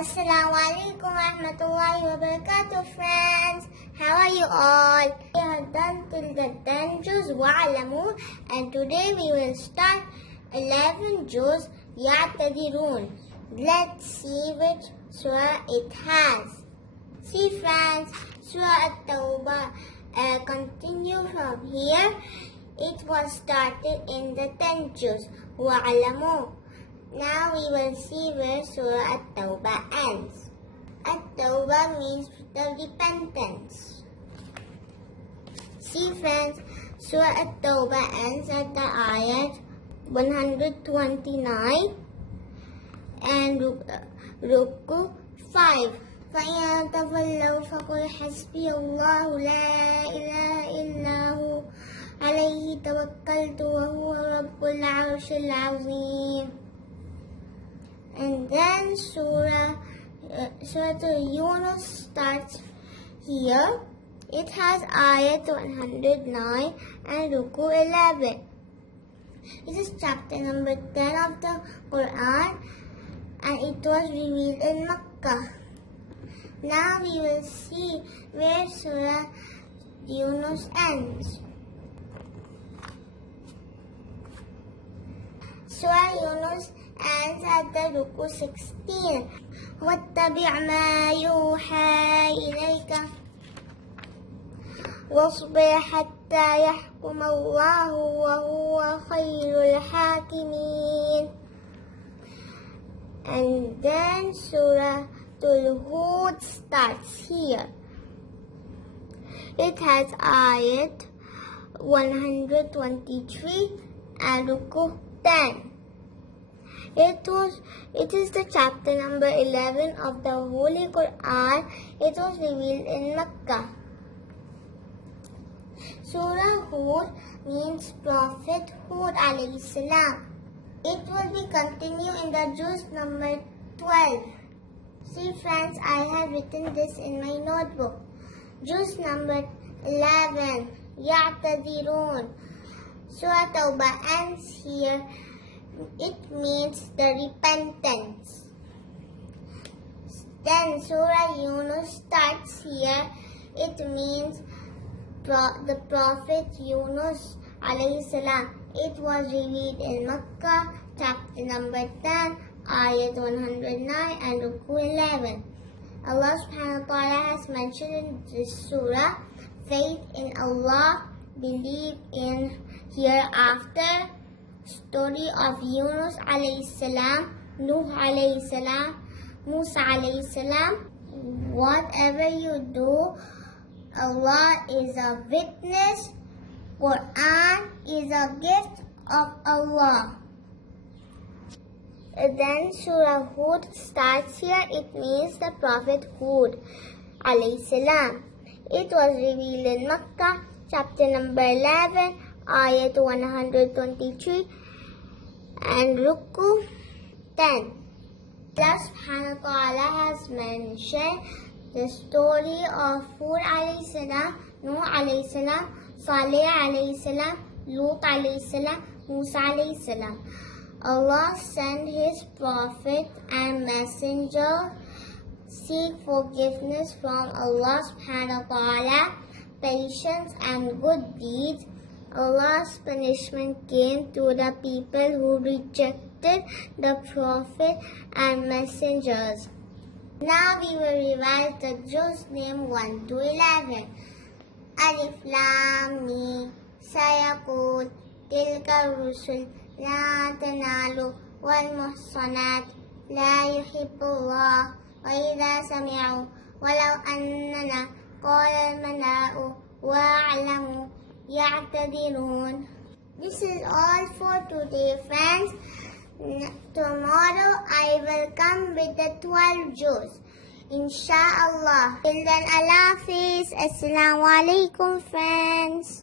Assalamu alaikum warahmatullahi wabarakatuh, friends. How are you all? We have done till the 10 juz wa'alamu, and today we will start 11 juz ya'tadirun. Let's see which surah it has. See, friends, Surah At-Tawbah. Continue from here. It was started in the 10th juz wa'alamu. Now we will see where Surah At-Tawbah ends. At-Tawbah means the repentance. See, friends, Surah At-Tawbah ends at the ayat 129 and Ruku 5. فَإِن تَوَلَّوْا فَقُلْ حَسْبِيَ اللَّهُ لَا إِلَهَ إِلَّا هُوَ عَلَيْهِ تَوَكَّلْتُ وَهُوَ رَبُّ الْعَرْشِ الْعَظِيمِ. And then Surah Yunus starts here. It has ayat 109 and Ruku 11. This is chapter number 10 of the Quran, and it was revealed in Makkah. Now we will see where Surah Yunus ends. Surah Yunus ends at the Ruku 16. وَاتَّبِعْ مَا يُوحَى إِلَيْكَ وَاصْبِرْ حَتَّى يَحْكُمَ اللَّهُ وَهُوَ خَيْرُ الْحَاكِمِينَ. And then Surah Hud starts here. It has ayat 123 and Ruku 10. It is the chapter number 11 of the Holy Quran. It was revealed in Makkah. Surah Hud means Prophet Hud alayhi salam. It will be continued in the juz number 12. See, friends, I have written this in my notebook. Juz number 11, Ya'tadirun. Surah Tawbah ends here. It means the repentance. Then Surah Yunus starts here. It means the Prophet Yunus alayhi salam. It was revealed in Makkah, chapter number 10, ayat 109 and Ruku 11. Allah subhanahu wa ta'ala has mentioned in this surah faith in Allah, believe in hereafter, story of Yunus alayhi salam, Nuh alayhi salam, Musa alayhi salam. Whatever you do, Allah is a witness. Quran is a gift of Allah. Then Surah Hud starts here. It means the Prophet Hud alayhi salam. It was revealed in Makkah, chapter number 11, ayat 123 and Ruku 10. Allah subhanahu wa ta'ala has mentioned the story of Hud alayhi salam, Nuh alayhi salam, Saleh alayhi salam, Lut alayhi salam, Musa alayhi salam. Allah sent His prophet and messenger, seek forgiveness from Allah subhanahu wa ta'ala, patience and good deeds. Allah's punishment came to the people who rejected the prophet and messengers. Now we will revise the juz name 1 to 11. Alif Lam Mim Sayaqul Tilka Rusul La Tanalu Wal Muhsanat La Yuhibbullah Wa Idha Sami'u Walau Annana Qala Al-Mala'u Wa'alamu Ya'tadirun. This is all for today, friends. Tomorrow I will come with the 12 juz, Insha'Allah. Till then, Allah Hafiz. Assalamu alaikum, friends.